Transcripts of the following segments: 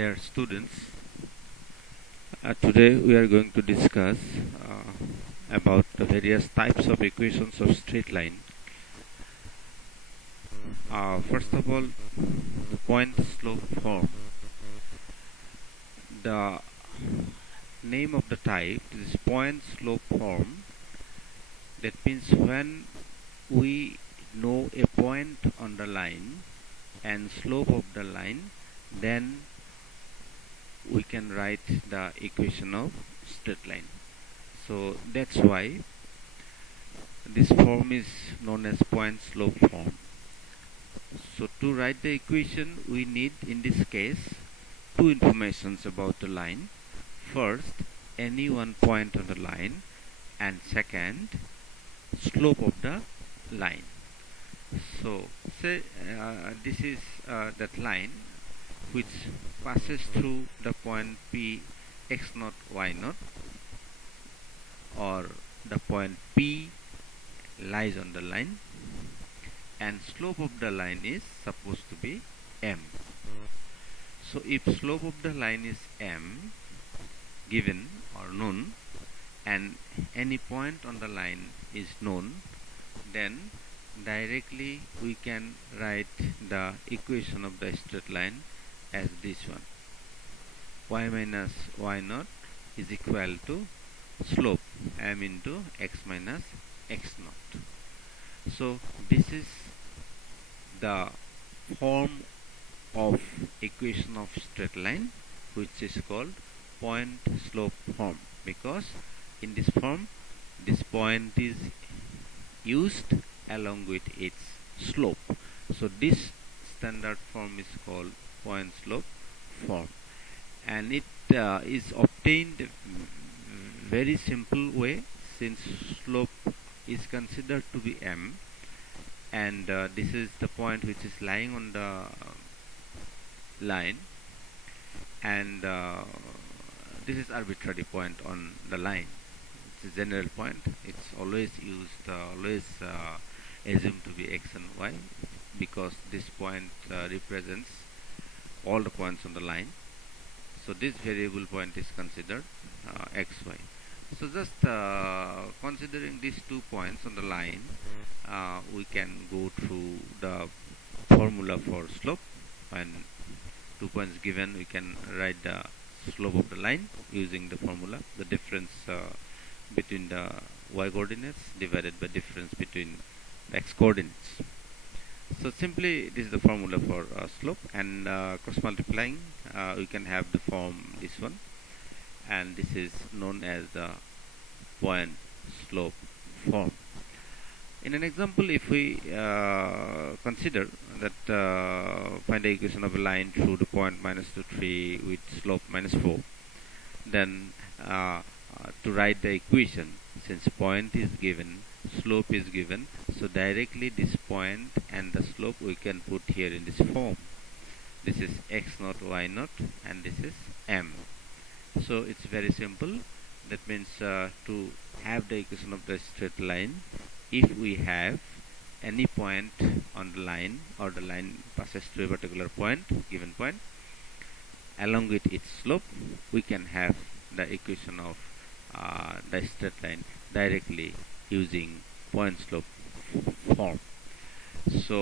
Dear students, today we are going to discuss about the various types of equations of straight line. First of all, the point slope form. The name of the type is point slope form. That means when we know a point on the line and slope of the line, then we can write the equation of straight line. So that's why this form is known as point slope form. So to write the equation, we need in this case two informations about the line. First, any one point on the line, and second, slope of the line. So say this is that line which passes through the point P x0 y0, or the point P lies on the line, and slope of the line is supposed to be m. So if slope of the line is m given or known, and any point on the line is known, then directly we can write the equation of the straight line as this one: y minus y0 is equal to slope m into x minus x0. So this is the form of equation of straight line, which is called point slope form, because in this form this point is used along with its slope. So this standard form is called point slope form, and it is obtained very simple way, since slope is considered to be m, and this is the point which is lying on the line, and this is arbitrary point on the line. It's a general point. It's always used, assumed to be x and y, because this point represents all the points on the line. So this variable point is considered xy. So just considering these 2 points on the line, we can go through the formula for slope. When 2 points given, we can write the slope of the line using the formula, the difference between the y coordinates divided by difference between x coordinates. So simply this is the formula for slope, and cross multiplying we can have the form this one, and this is known as the point slope form. In an example, if we consider that find the equation of a line through the point -2, 3 with slope -4, then to write the equation, since point is given, slope is given, so directly this point and the slope we can put here in this form. This is x0 y0, and this is m. So it's very simple. That means to have the equation of the straight line, if we have any point on the line, or the line passes through a particular point, given point, along with its slope, we can have the equation of the straight line directly using point slope form. So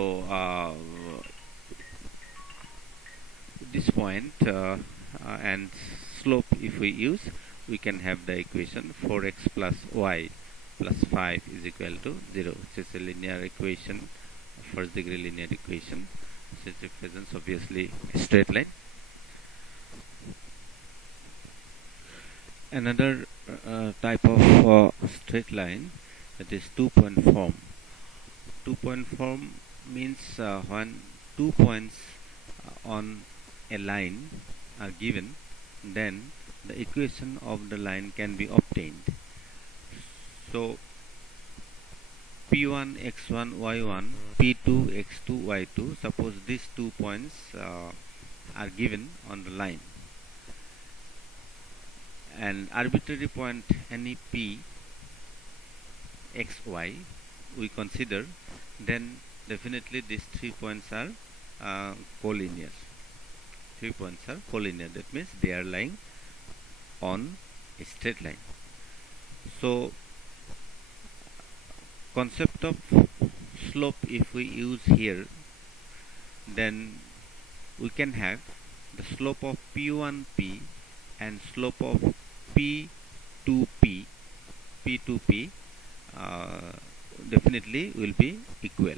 this point and slope, if we use, we can have the equation 4x plus y plus 5 is equal to 0, which is a linear equation, first degree linear equation. So it represents obviously a straight line. Another type of straight line, that is 2-point form. 2-point form means when 2 points on a line are given, then the equation of the line can be obtained. So P1 x1 y1, P2 x2 y2, suppose these 2 points are given on the line, and arbitrary point any P xy we consider, then definitely these 3 points are collinear. 3 points are collinear. That means they are lying on a straight line. So concept of slope, if we use here, then we can have the slope of P1P and slope of P2P. P2P definitely will be equal.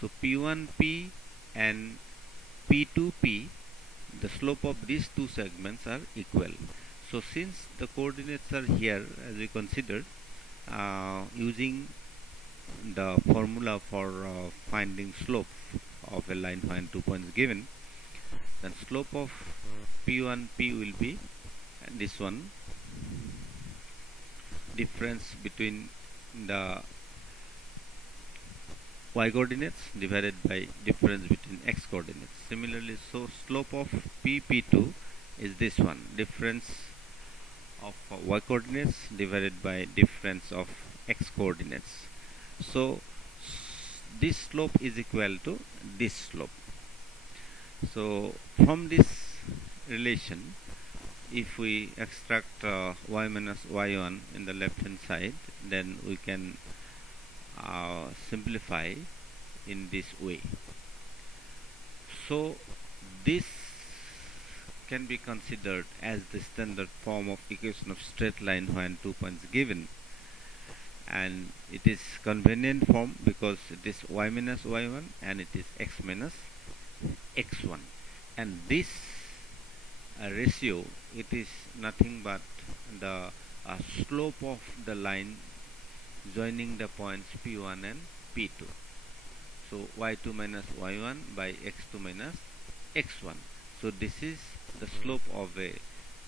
So P1P and P2P, the slope of these two segments are equal. So since the coordinates are here, as we considered, using the formula for finding slope of a line when 2 points given, then slope of P1P will be this one, difference between the y coordinates divided by difference between x coordinates. Similarly, so slope of PP2 is this one, difference of y coordinates divided by difference of x coordinates. So this slope is equal to this slope. So from this relation, if we extract y minus y1 in the left hand side, then we can simplify in this way. So this can be considered as the standard form of equation of straight line when 2 points given, and it is convenient form because it is y minus y1 and it is x minus x1, and this ratio, it is nothing but the slope of the line joining the points P1 and P2. So y2 minus y1 by x2 minus x1. So this is the slope of a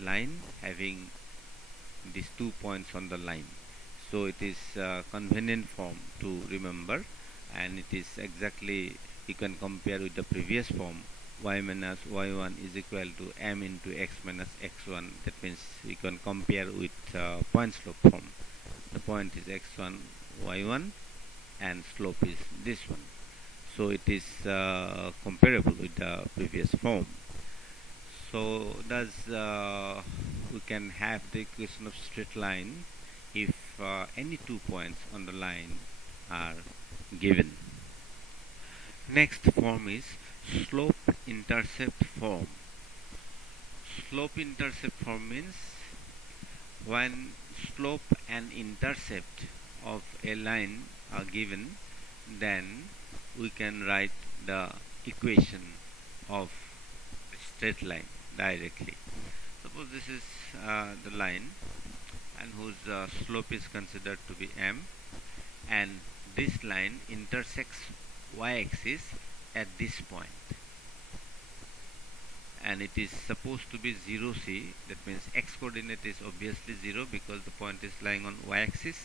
line having these 2 points on the line. So it is convenient form to remember, and it is exactly, you can compare with the previous form, y minus y1 is equal to m into x minus x1. That means we can compare with point slope form. The point is x1 y1 and slope is this one. So it is comparable with the previous form. So thus we can have the equation of straight line if any 2 points on the line are given. Next form is slope intercept form. Slope intercept form means when slope and intercept of a line are given, then we can write the equation of a straight line directly. Suppose this is the line and whose slope is considered to be m, and this line intersects y-axis at this point, and it is supposed to be 0c. That means x coordinate is obviously 0 because the point is lying on y-axis,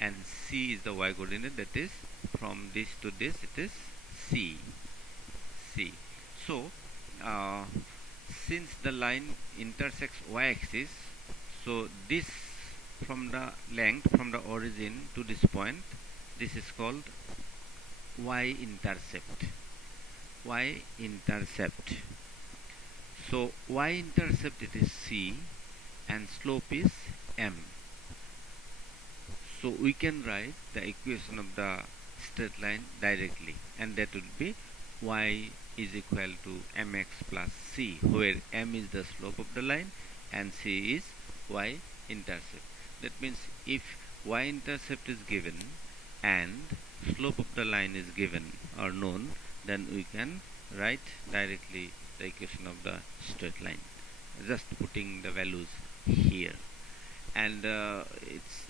and c is the y coordinate, that is from this to this it is c. So since the line intersects y-axis, so this, from the length from the origin to this point, this is called y-intercept. So y-intercept, it is c and slope is m. So we can write the equation of the straight line directly, and that would be y is equal to mx plus c, where m is the slope of the line and c is y-intercept. That means if y-intercept is given and slope of the line is given or known, then we can write directly the equation of the straight line, just putting the values here, and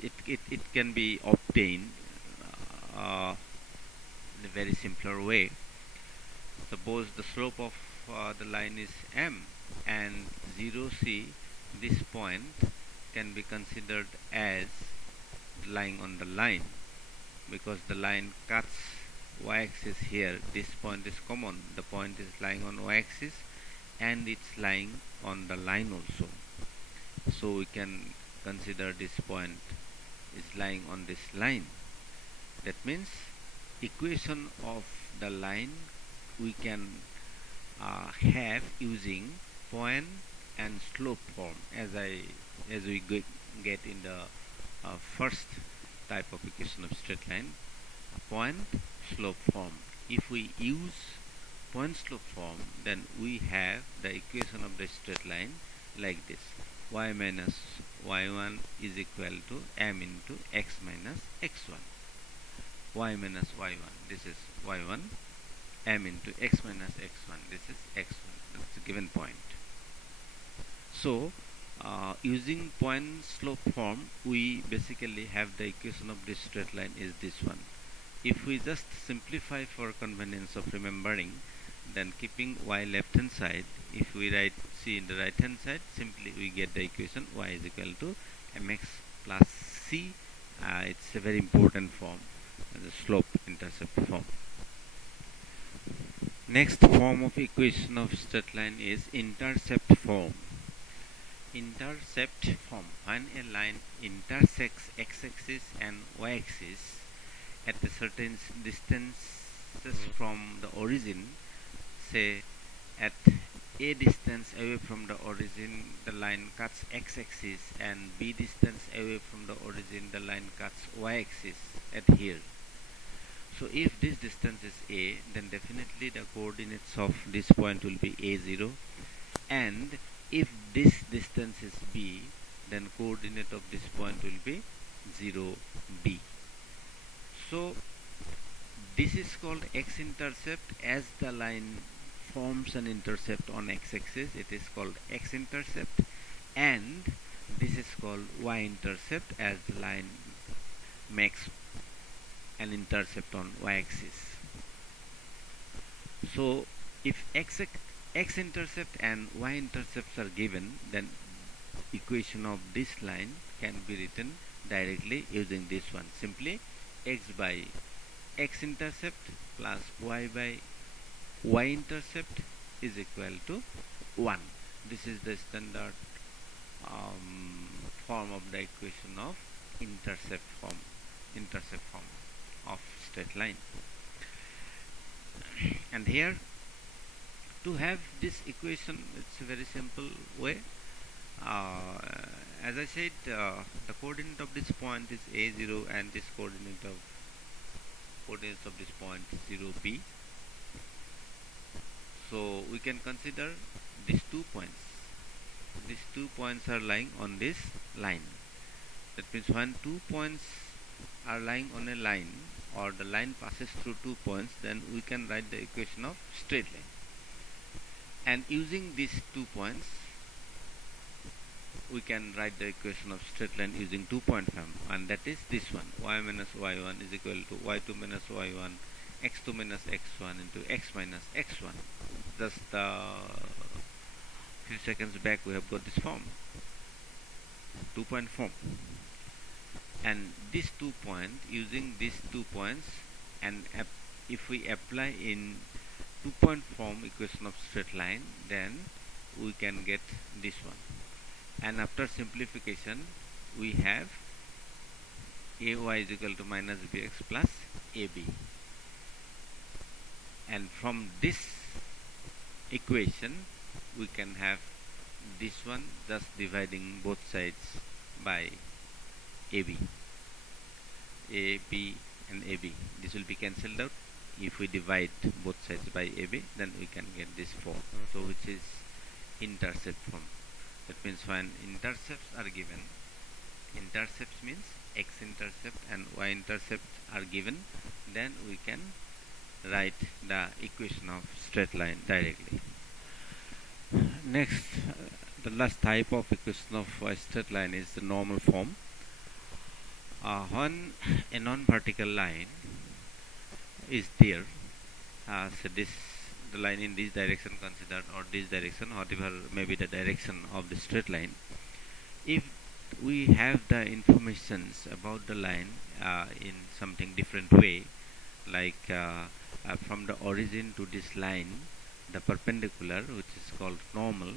it can be obtained in a very simpler way. Suppose the slope of the line is m and 0c, this point can be considered as lying on the line, because the line cuts y-axis here. This point is common, the point is lying on y-axis and it's lying on the line also. So we can consider this point is lying on this line. That means equation of the line we can have using point and slope form, as we get in the first type of equation of straight line, point slope form. If we use point slope form, then we have the equation of the straight line like this: y minus y1 is equal to m into x minus x1. Y minus y1, this is y1, m into x minus x1, this is x1. That's a given point. So using point slope form, we basically have the equation of this straight line is this one. If we just simplify for convenience of remembering, then keeping y left hand side, if we write c in the right hand side, simply we get the equation y is equal to mx plus c. It's a very important form, the slope intercept form. Next form of equation of straight line is intercept form. Intercept form: when a line intersects x-axis and y-axis at a certain distances from the origin, say at a distance away from the origin the line cuts x-axis, and b distance away from the origin the line cuts y-axis at here. So if this distance is a, then definitely the coordinates of this point will be a0, and if this distance is b, then coordinate of this point will be 0b. So this is called x-intercept. As the line forms an intercept on x-axis, it is called x-intercept, and this is called y-intercept, as the line makes an intercept on y-axis. So if x-intercept and y-intercepts are given, then equation of this line can be written directly using this one. Simply x by x-intercept plus y by y-intercept is equal to 1. This is the standard form of the equation of intercept form of straight line. And here, to have this equation, it's a very simple way. As I said, the coordinate of this point is a0, and this coordinates of this point is 0b. So we can consider these 2 points. These 2 points are lying on this line. That means when 2 points are lying on a line, or the line passes through 2 points, then we can write the equation of straight line. And using these 2 points, we can write the equation of straight line using 2-point form, and that is this one: y minus y1 is equal to y2 minus y1, x2 minus x1 into x minus x1. Just few seconds back we have got this form, 2-point form. And these 2 points, using these 2 points, and if we apply in 2-point form equation of straight line, then we can get this one. And after simplification, we have ay is equal to minus bx plus ab. And from this equation, we can have this one, just dividing both sides by ab. ab and ab, this will be cancelled out. If we divide both sides by ab, then we can get this form, so which is intercept form. That means when intercepts are given, intercepts means x-intercept and y-intercept are given, then we can write the equation of straight line directly. Next, the last type of equation of a straight line is the normal form. When a non-vertical line is there, so the line in this direction considered, or this direction, whatever may be the direction of the straight line, if we have the informations about the line in something different way, like from the origin to this line, the perpendicular, which is called normal,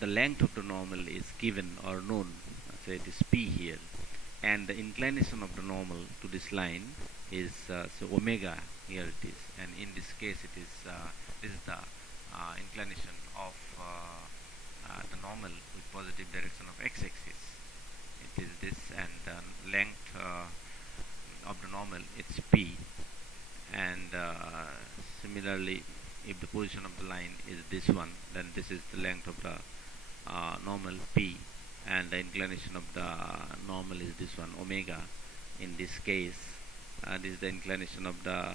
the length of the normal is given or known, say it is p here, and the inclination of the normal to this line is so omega. Here it is, and in this case it is this is the inclination of the normal with positive direction of x-axis. It is this, and the length of the normal, it's p. And similarly, if the position of the line is this one, then this is the length of the normal p, and the inclination of the normal is this one, omega. In this case, this is the inclination of the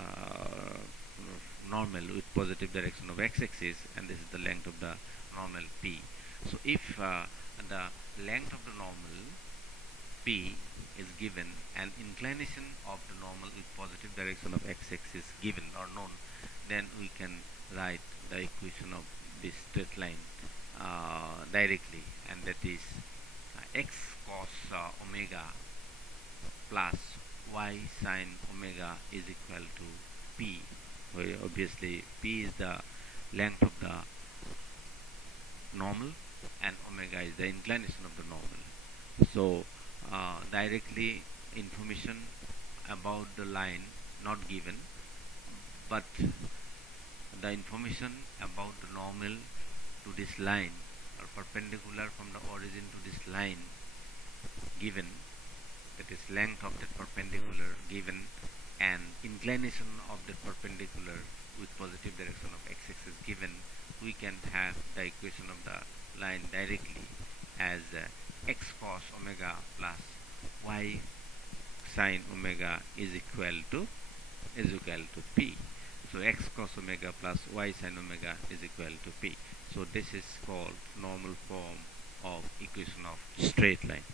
normal with positive direction of x-axis, and this is the length of the normal p. So if the length of the normal p is given and inclination of the normal with positive direction of x-axis given or known, then we can write the equation of this straight line directly, and that is x cos omega plus y sin omega is equal to p, where obviously p is the length of the normal and omega is the inclination of the normal. So directly information about the line not given, but the information about the normal to this line or perpendicular from the origin to this line given, that is length of that perpendicular given, and inclination of the perpendicular with positive direction of x-axis given, we can have the equation of the line directly as x cos omega plus y sin omega is equal to p. So x cos omega plus y sin omega is equal to p. So this is called normal form of equation of straight line.